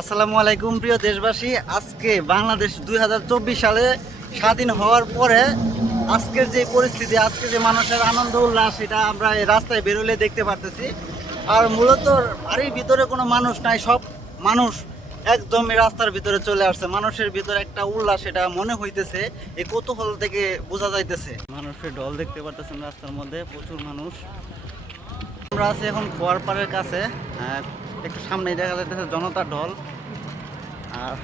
আসসালামু আলাইকুম, প্রিয় দেশবাসী। আজকে বাংলাদেশ দুই হাজার চব্বিশ সালে স্বাধীন হওয়ার পরে আজকের যে পরিস্থিতি, আজকে যে মানুষের আনন্দ উল্লাস এটা আমরা এই রাস্তায় বেরোলে দেখতে পারতেছি। আর মূলত বাড়ির ভিতরে কোনো মানুষ নাই, সব মানুষ একদম এই রাস্তার ভিতরে চলে আসছে। মানুষের ভিতরে একটা উল্লাস এটা মনে হইতেছে, এই কৌতূহল থেকে বোঝা যাইতেছে। মানুষের ঢল দেখতে পারতেছেন রাস্তার মধ্যে প্রচুর মানুষ। আমরা আছি এখন কুয়ারপাড়ের কাছে একটু সামনে দেখা যাইতেছে জনতার ঢল। আর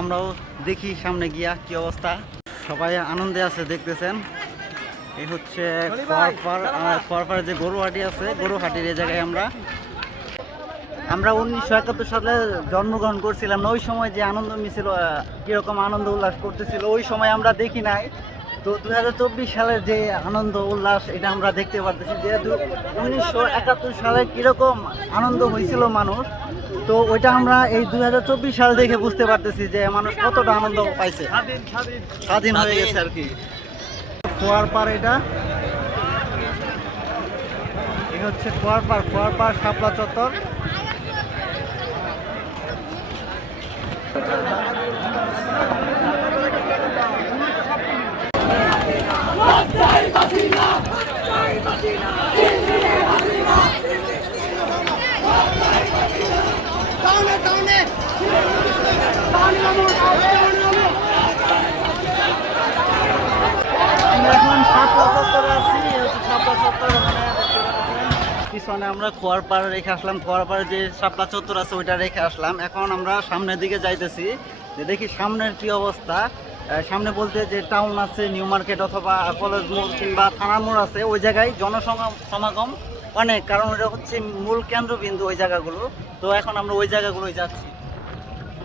আমরাও দেখি সামনে গিয়া কি অবস্থা। সবাই আনন্দে আছে, দেখতেছেন। এই হচ্ছে কুয়ারপাড়ের যে গরুহাটি আছে, গরুহাটির এই জায়গায় আমরা। আমরা উনিশশো একাত্তর সালে জন্মগ্রহণ করছিলাম ওই সময় যে আনন্দ মিছিল কীরকম আনন্দ উল্লাস করতেছিল, ওই সময় আমরা দেখি নাই। তো চব্বিশ সালের যে আনন্দ, উল্লাস, এটা আমরা দেখতে পারতেছি যে উনিশশো একাত্তর সালে কীরকম আনন্দ হয়েছিল মানুষ। তো ওইটা আমরা এই দুই হাজার চব্বিশ সাল দেখে বুঝতে পারতেছি যে মানুষ কতটা আনন্দ পাইছে। স্বাধীন হয়ে গেছে আর কি। খোয়ার পার এটা। এই হচ্ছে খোয়ার পার খোয়ার পার শাপলা চত্বর আমরা এখন শাপলা চত্বরে আছি এই হচ্ছে শাপলা চত্বর ওখানে দেখতে পাচ্ছেন। আমরা খোয়ার পাড়ে রেখে আসলাম। খোয়ার পাড়ে যে শাপলা চত্বর আছে, ওইটা রেখে আসলাম। এখন আমরা সামনের দিকে যাইতেছি। যে দেখি সামনের কি অবস্থা। সামনে বলতে যে টাউন আছে নিউ মার্কেট অথবা কলেজ মোড় কিংবা থানা মোড় আছে, ওই জায়গায় জনসমাগম সমাগম অনেক। কারণ ওটা হচ্ছে মূল কেন্দ্রবিন্দু ওই জায়গাগুলো। তো এখন আমরা ওই জায়গাগুলোই যাচ্ছি।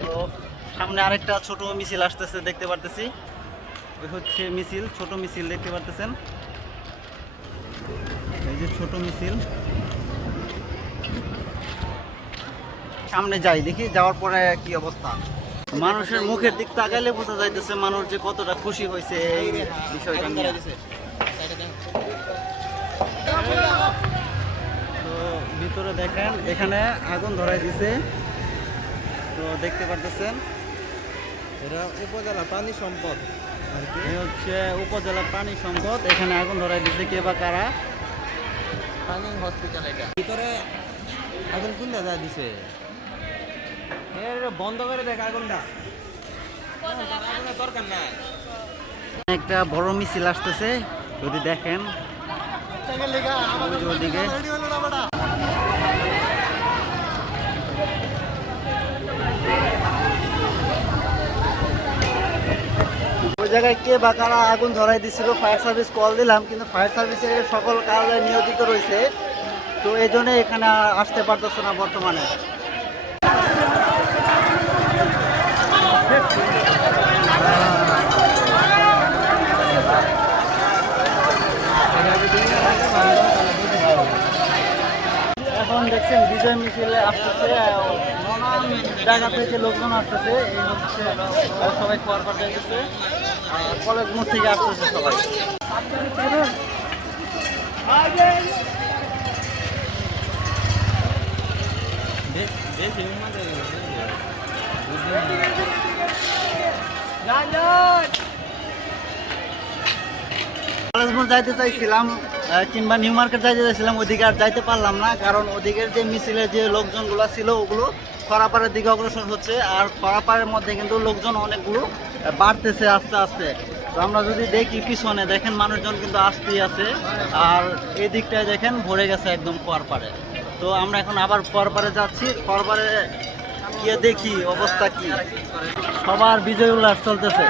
তো সামনে আরেকটা ছোট মিছিল আসতেছে, দেখতে পারতেছি। ওই হচ্ছে মিছিল, ছোট মিছিল দেখতে পারতেছেন। এই যে ছোট মিছিল। সামনে যাই দেখি যাওয়ার পরে কি অবস্থা। মানুষের মুখের দিক তাকাইলে বোঝা যাইতেছে মানুষ যে কতটা খুশি হয়েছে এই বিষয়টা নিয়ে। তো ভিতরে দেখেন এখানে আগুন ধরাই দিছে। তো দেখতে পারতেছেন এটা উপজেলা প্রাণী সম্পদ হচ্ছে উপজেলা প্রাণী সম্পদ এখানে আগুন ধরাই দিছে কে বা কারা। প্রাণী হসপিটাল এটা। ভিতরে আগুন কোনটা যা দিছে? এর বন্ধ করে দেখ আগুনটা। দরকার নাই। একটা বড় মিছিল আসতেছে যদি দেখেন। ওদিকে ওই জায়গায় কে বা কারা আগুন ধরাই দিছিল ফায়ার সার্ভিস কল দিলাম কিন্তু ফায়ার সার্ভিসের সকল কাজে নিয়োজিত রয়েছে। তো এই জন্য এখানে আসতে পারতেছে না বর্তমানে। এখন দেখছেন বিজয় মিছিলে আসতেছে নানান জায়গা থেকে লোকজন আসতেছে, এই হচ্ছে সবাই খোয়ার যাইতেছে আর কলেজ মোড় থেকে আসতেছে সবাই কলেজ মোড় যাইতে চাইছিলাম কিংবা নিউ মার্কেট যাইতে চাইছিলাম, ওদিকে আর যাইতে পারলাম না, কারণ ওদিকের যে মিছিলের যে লোকজনগুলো ছিল, ওগুলো খরাপাড়ের দিকে অগ্রসর হচ্ছে, আর খরাপাড়ের মধ্যে কিন্তু লোকজন অনেকগুলো বাড়তেছে আস্তে আস্তে। তো আমরা যদি দেখি পিছনে, দেখেন মানুষজন কিন্তু আসতেই আছে, আর এই দিকটায় দেখেন ভরে গেছে একদম খোয়ারপাড়ে তো আমরা এখন আবার খোয়ারপাড়ে যাচ্ছি খোয়ারপাড়ে গিয়ে দেখি অবস্থা কি। সবার বিজয় উল্লাস চলতেছে।